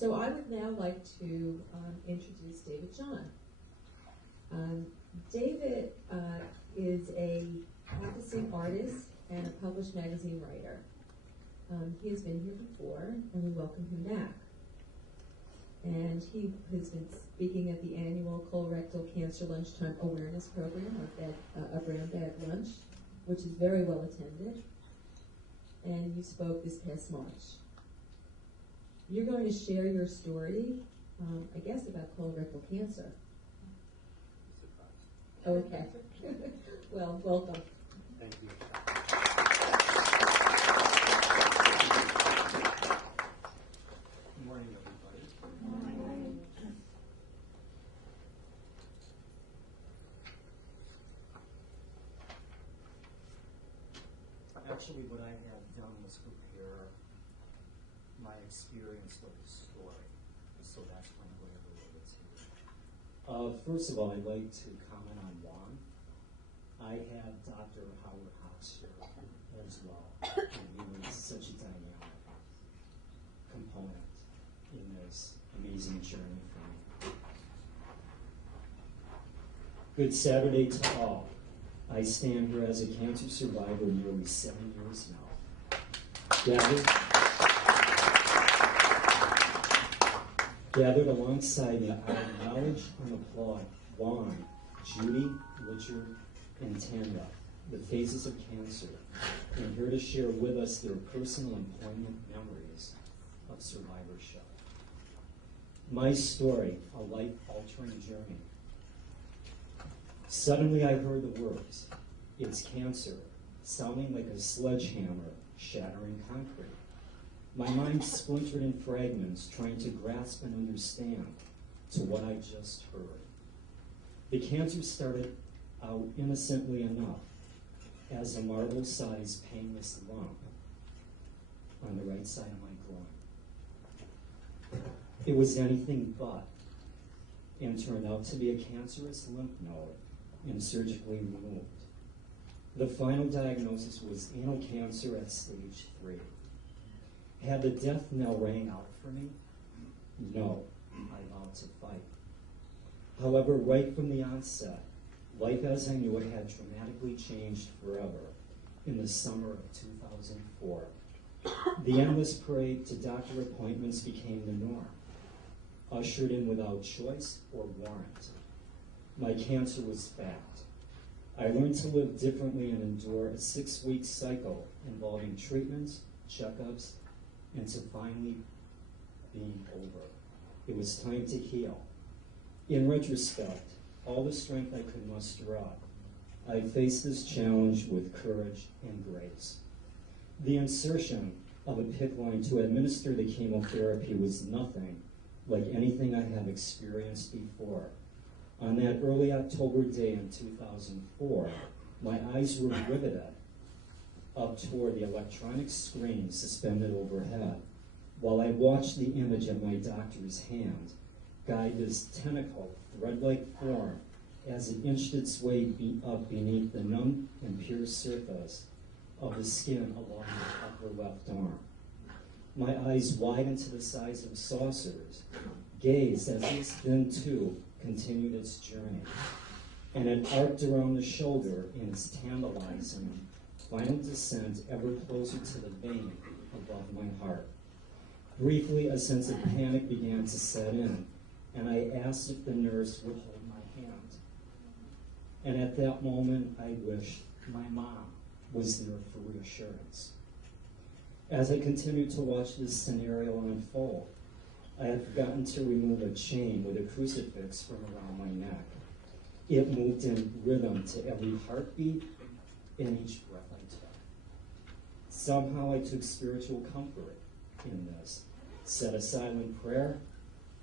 So I would now like to introduce David John. David is a practicing artist and a published magazine writer. He has been here before, and we welcome him back. And he has been speaking at the annual Colorectal Cancer Lunchtime Awareness Program, a Brown Bag Lunch, which is very well attended. And you spoke this past March. You're going to share your story, I guess, about colorectal cancer. Okay. Well, welcome. Thank you. Good morning, everybody. Good morning. Actually, what I have done was prepare my experience with the story, so that's what I'm going to relate it to. First of all, I'd like to comment on Juan. I have Dr. Howard Hofstra as well, and he was such a dynamic component in this amazing journey for me. Good Saturday to all. I stand here as a cancer survivor nearly 7 years now. Gathered alongside me, I acknowledge and applaud Juan, Judy, Richard, and Tanda, the faces of cancer, and here to share with us their personal and poignant memories of survivorship. My story, a life-altering journey. Suddenly I heard the words, "It's cancer," sounding like a sledgehammer shattering concrete. My mind splintered in fragments, trying to grasp and understand to what I just heard. The cancer started out innocently enough as a marble-sized painless lump on the right side of my groin. It was anything but, and turned out to be a cancerous lymph node and surgically removed. The final diagnosis was anal cancer at stage 3. Had the death knell rang out for me? No, I vowed to fight. However, right from the onset, life as I knew it had dramatically changed forever in the summer of 2004. The endless parade to doctor appointments became the norm, ushered in without choice or warrant. My cancer was fact. I learned to live differently and endure a 6-week cycle involving treatments, checkups, and to finally being over. It was time to heal. In retrospect, all the strength I could muster up, I faced this challenge with courage and grace. The insertion of a PICC line to administer the chemotherapy was nothing like anything I have experienced before. On that early October day in 2004, my eyes were riveted up toward the electronic screen suspended overhead, while I watched the image of my doctor's hand guide this tentacle, thread-like form as it inched its way up beneath the numb and pierced surface of the skin along the upper left arm. My eyes widened to the size of saucers, gazed as this thin tube continued its journey, and it arced around the shoulder in its tantalizing final descent ever closer to the vein above my heart. Briefly, a sense of panic began to set in, and I asked if the nurse would hold my hand. And at that moment, I wished my mom was there for reassurance. As I continued to watch this scenario unfold, I had forgotten to remove a chain with a crucifix from around my neck. It moved in rhythm to every heartbeat and each breath I took. Somehow I took spiritual comfort in this, said a silent prayer,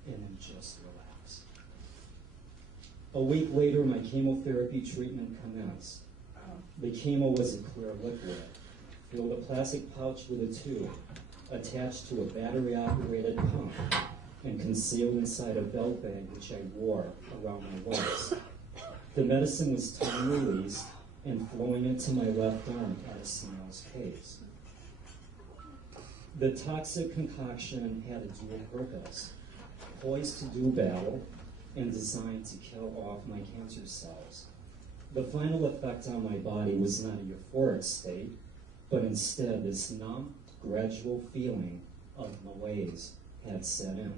and then just relaxed. A week later, my chemotherapy treatment commenced. The chemo was a clear liquid, filled a plastic pouch with a tube, attached to a battery-operated pump, and concealed inside a belt bag which I wore around my waist. The medicine was time-released and flowing into my left arm at a snail's pace. The toxic concoction had a dual purpose, poised to do battle and designed to kill off my cancer cells. The final effect on my body was not a euphoric state, but instead this numb, gradual feeling of malaise had set in.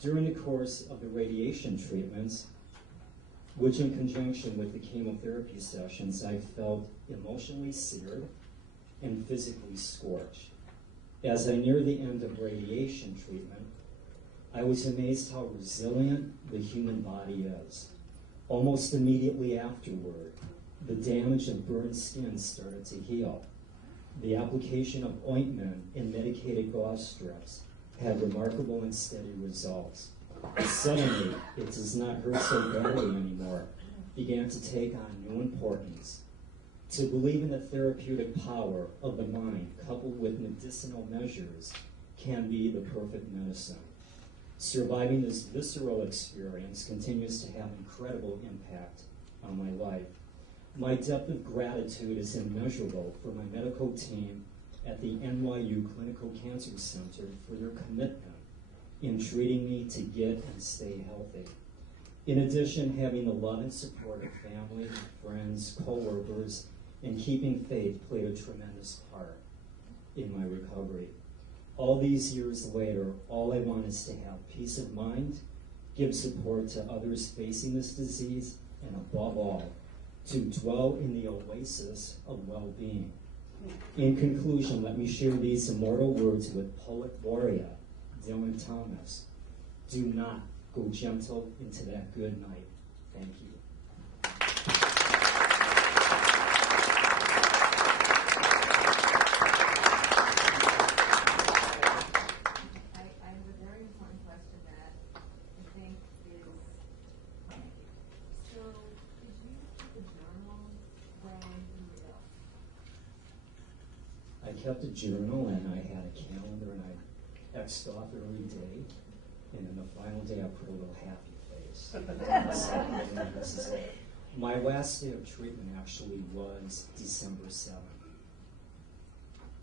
During the course of the radiation treatments, which in conjunction with the chemotherapy sessions, I felt emotionally seared and physically scorched. As I neared the end of radiation treatment, I was amazed how resilient the human body is. Almost immediately afterward, the damage of burned skin started to heal. The application of ointment and medicated gauze strips had remarkable and steady results. Suddenly, it does not hurt so badly anymore, began to take on new importance. To believe in the therapeutic power of the mind, coupled with medicinal measures, can be the perfect medicine. Surviving this visceral experience continues to have incredible impact on my life. My depth of gratitude is immeasurable for my medical team at the NYU Clinical Cancer Center for their commitment in treating me to get and stay healthy. In addition, having the love and support of family, friends, co-workers, and keeping faith played a tremendous part in my recovery. All these years later, all I want is to have peace of mind, give support to others facing this disease, and above all, to dwell in the oasis of well-being. In conclusion, let me share these immortal words with poet laureate Dylan Thomas. Do not go gentle into that good night. Thank you. I have a very important question that I think is, so did you keep a journal when you were ill? I kept a journal and I had a calendar and I X'd off every day. And then the final day I put a little happy face. This is it. My last day of treatment actually was December 7th.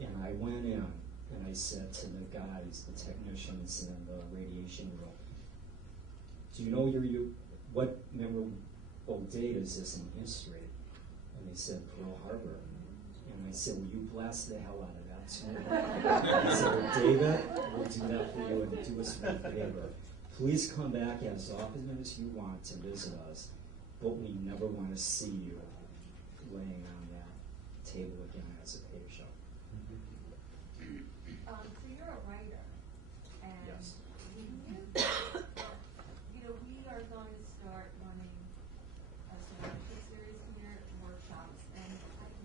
And I went in and I said to the guys, the technicians in the radiation room, do you know what memorable date is this in history? And they said Pearl Harbor. And I said, will you blast the hell out of that too? I said, well, David, we'll do that for you and do us one favor. Please come back as often as you want to visit us, but we never want to see you laying on that table again as a patient. So you're a writer, and Yes. we are going to start running a certificate series here, workshops, and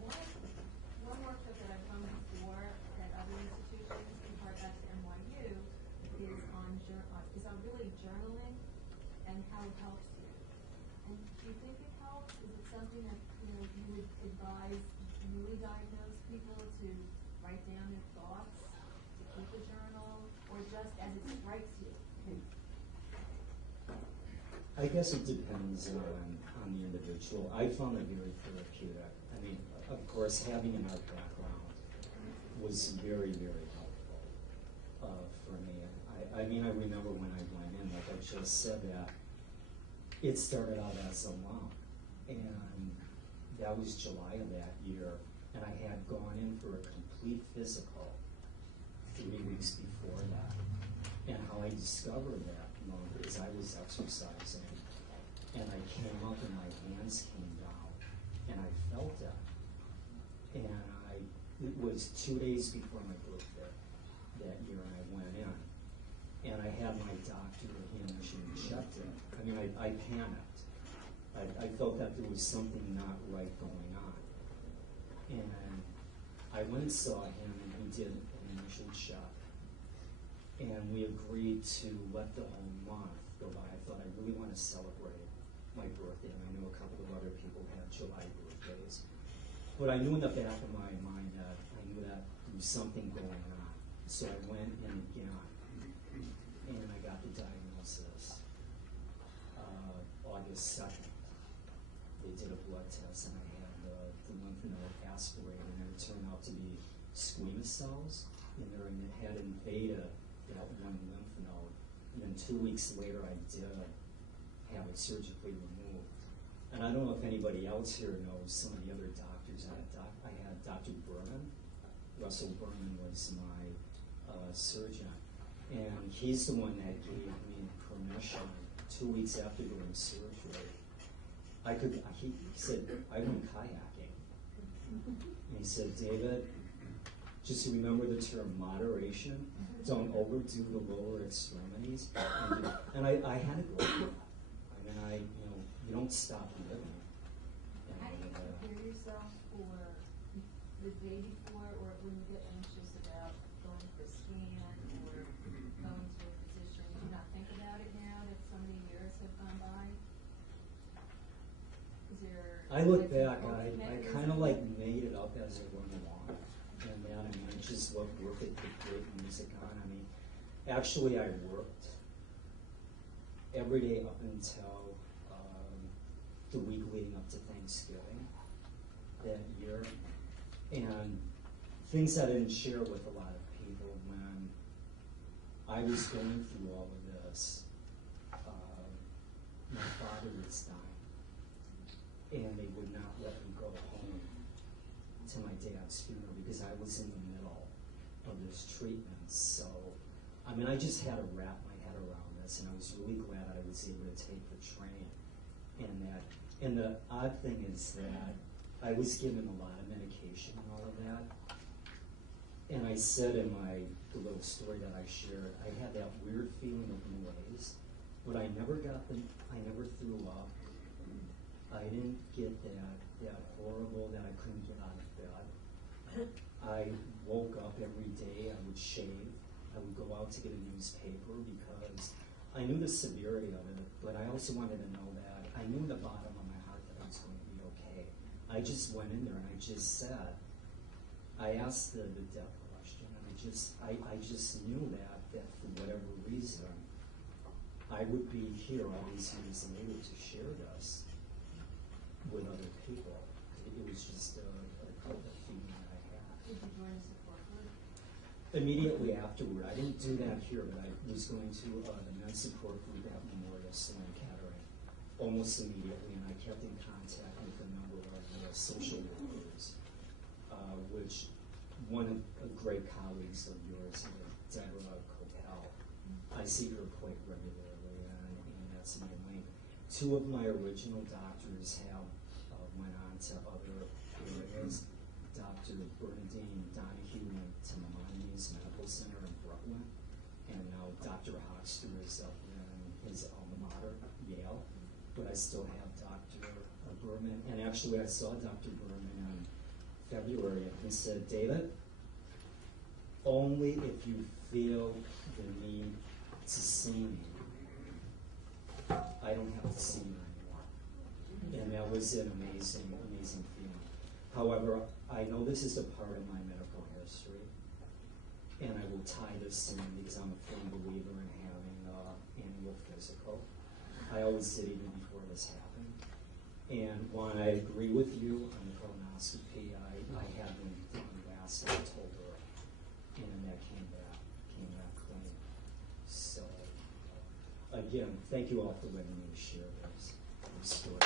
one workshop that I've done before at other institutions, in part that's NYU, is on really journaling and how it helps you. And do you think it helps? Is it something that you would advise newly diagnosed people to write down their thoughts, to keep a journal, or just as it strikes you? I guess it depends on the individual. I found it very therapeutic. I mean, of course, having an art background was very, very helpful for me. I mean, I remember when I went in, like I just said, that it started out as a lump, and that was July of that year, and I had gone in for a complete physical 3 weeks before that. And how I discovered that lump is I was exercising, and I came up and my hands came down, and I felt it. And it was 2 days before my birthday that year, and I went in. And I had my doctor, he initially checked it. I mean, I panicked. I felt that there was something not right going on. And I went and saw him, and he did an initial check. And we agreed to let the whole month go by. I thought I really want to celebrate my birthday, and I know a couple of other people have July birthdays. But I knew in the back of my mind that I knew that there was something going on. So I went in again, and I got the diagnosis August 2nd. They did a blood test, and I had the lymph node aspirated, and it turned out to be squamous cells. in there and it had invaded that one lymph node. And then 2 weeks later, I did have it surgically removed. And I don't know if anybody else here knows some of the other doctors. I had Dr. Berman. Russell Berman was my surgeon. And he's the one that gave me permission 2 weeks after doing surgery. He said, I went kayaking. And he said, David, just remember the term moderation. Don't overdo the lower extremities. And I had to go through that. I mean, you don't stop living. How do you prepare yourself for the day before, or when you get anxious about going for a scan or going to a physician? Do you not think about it now that so many years have gone by? Is there? I look like, back, a I mechanism? kind of like made it up as I went along. And then, I mean, I just loved working with great music on. I mean, actually, I worked every day up until the week leading up to Thanksgiving that year. And things I didn't share with a lot of people when I was going through all of this. My father was dying, and they would not let me go home to my dad's funeral because I was in the middle of this treatment. So, I mean, I just had to wrap my head around this, and I was really glad I was able to take the train. And the odd thing is that I was given a lot of medication and all of that. And I said in the little story that I shared, I had that weird feeling of malaise, but I never threw up. I didn't get that horrible that I couldn't get out of bed. I woke up every day, I would shave, I would go out to get a newspaper because I knew the severity of it, but I also wanted to know that I knew in the bottom of my heart that I was going to be okay. I just went in there and I just said, I asked the death question, and I just knew that for whatever reason, I would be here all these years and able to share this with other people. It was just a feeling that I had. Did you join a support group? Immediately afterward, I didn't do that here, but I was going to the men's support group at Memorial Sloan Kettering almost immediately, and I kept in contact with a number of social workers, which one of great colleagues of yours, Deborah Coppell, I see her quite regularly, and that's my link. Two of my original doctors have went on to other areas. Dr. Bernadine Donahue went to Maimonides Medical Center in Brooklyn, and now Dr. Hochster is up in his alma mater, Yale. But I still have Dr. Berman, and actually I saw Dr. Berman in February, and he said, David, only if you feel the need to see me, I don't have to see you anymore. And that was an amazing, amazing feeling. However, I know this is a part of my medical history, and I will tie this in because I'm a firm believer in having an annual physical. I always did even before this happened. And when I agree with you on the colonoscopy, I had them done last October, and that came back clean. So, again, thank you all for letting me share this story.